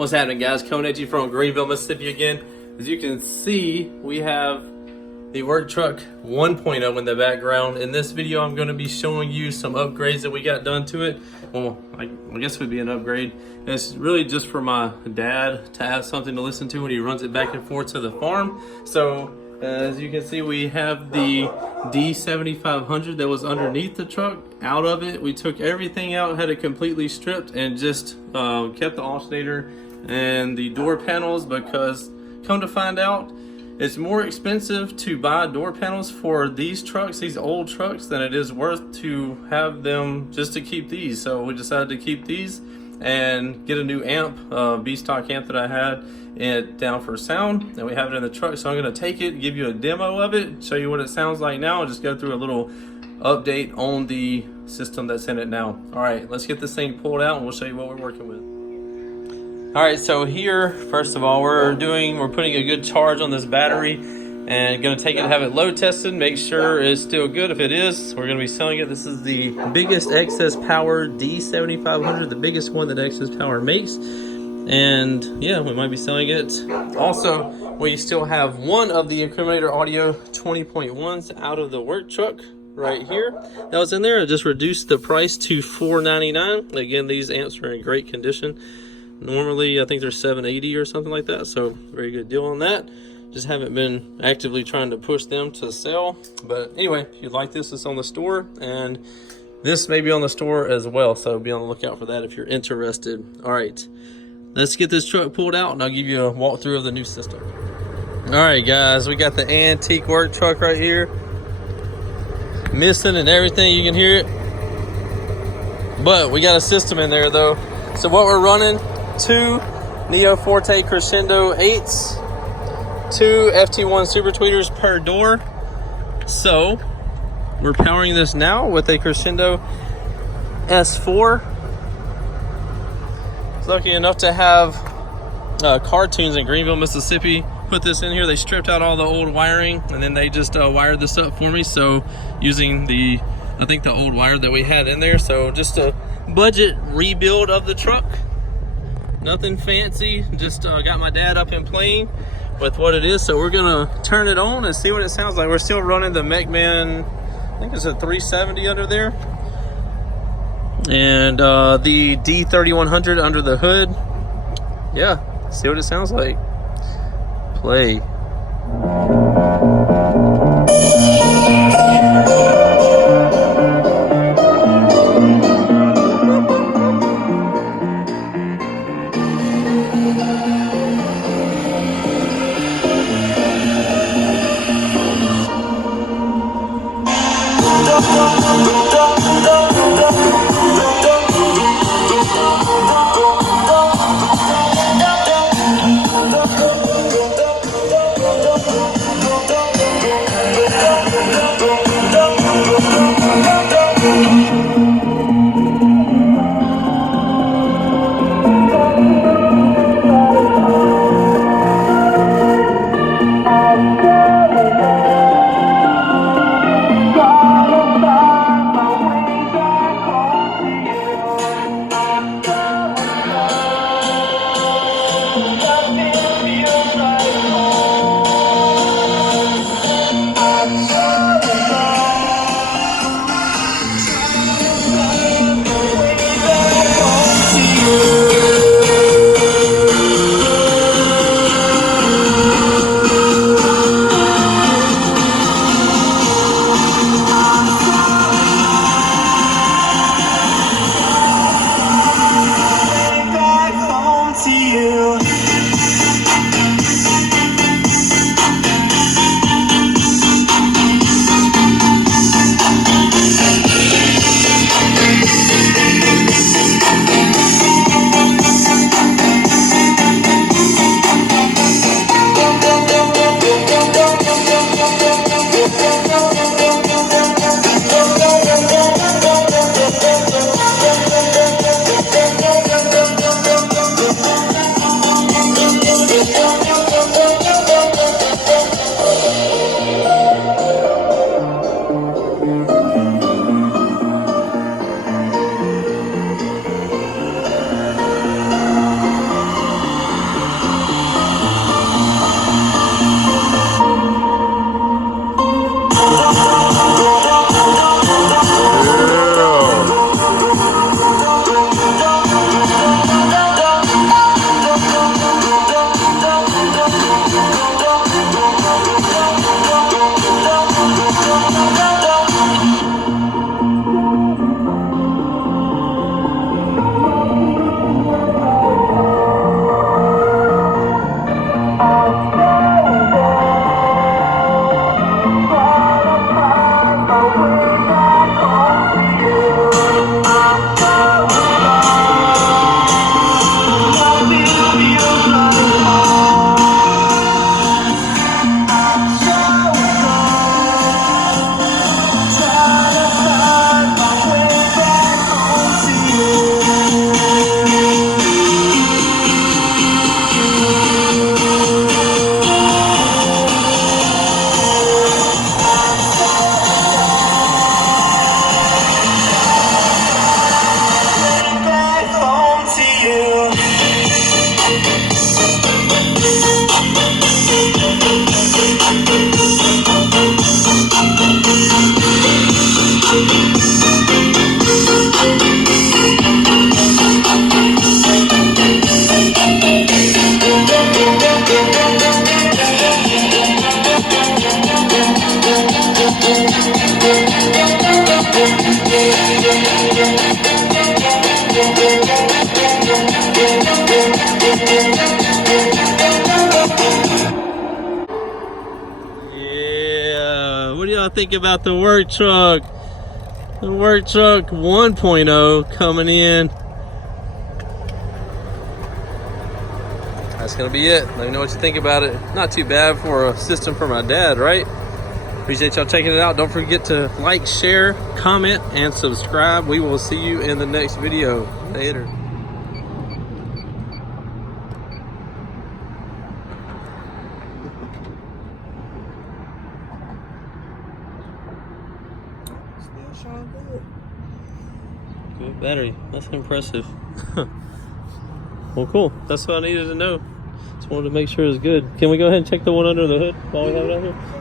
What's happening, guys? Coming at you from Greenville, Mississippi again. As you can see, we have the work truck 1.0 in the background. In this video, I'm going to be showing you some upgrades that we got done to it. Well, I guess it would be an upgrade. It's really just for my dad to have something to listen to when he runs it back and forth to the farm. So as you can see, we have the D7500 that was underneath the truck. Out of it, we took everything out, had it completely stripped, and just kept the alternator and the door panels, because come to find out, it's more expensive to buy door panels for these trucks, these old trucks, than it is worth to have them just to keep these. So we decided to keep these and get a new amp, B-stock amp that I had it down for sound, and we have it in the truck. So I'm going to take it, give you a demo of it, show you what it sounds like now, and just go through a little update on the system that's in it now. All right, let's get this thing pulled out and we'll show you what we're working with. All right, so here, first of all, we're putting a good charge on this battery and going to take it and have it load tested, make sure it's still good. If it is, we're going to be selling it. This is the biggest excess power D7500, the biggest one that Excess Power makes. And yeah, we might be selling it. Also, we still have one of the Incriminator Audio 20.1s out of the work truck right here. That was in there. I just reduced the price to $4.99. Again, these amps are in great condition. Normally, I think they're $7.80 or something like that, so very good deal on that. Just haven't been actively trying to push them to sell. But anyway, if you like this, it's on the store, and this may be on the store as well, so be on the lookout for that if you're interested. All right, let's get this truck pulled out, and I'll give you a walkthrough of the new system. All right, guys, we got the antique work truck right here. Missing and everything, you can hear it. But we got a system in there, though. So what we're running: 2 Neo Forte Crescendo 8s, 2 FT1 Super Tweeters per door. So we're powering this now with a Crescendo S4. Lucky enough to have Cartoons in Greenville, Mississippi put this in here. They stripped out all the old wiring and then they just wired this up for me. So using the old wire that we had in there. So just a budget rebuild of the truck. Nothing fancy, just got my dad up and playing with what it is. So we're gonna turn it on and see what it sounds like. We're still running the Mechman, I think it's a 370 under there, and the D3100 under the hood. Yeah, see what it sounds like. Play. think about the work truck? The work truck 1.0 coming in. That's gonna be it. Let me know what you think about it. Not too bad for a system for my dad, right? Appreciate y'all checking it out. Don't forget to like, share, comment, and subscribe. We will see you in the next video. Later. Good battery. That's impressive. Well, cool. That's what I needed to know. Just wanted to make sure it's good. Can we go ahead and check the one under the hood while we have it out here?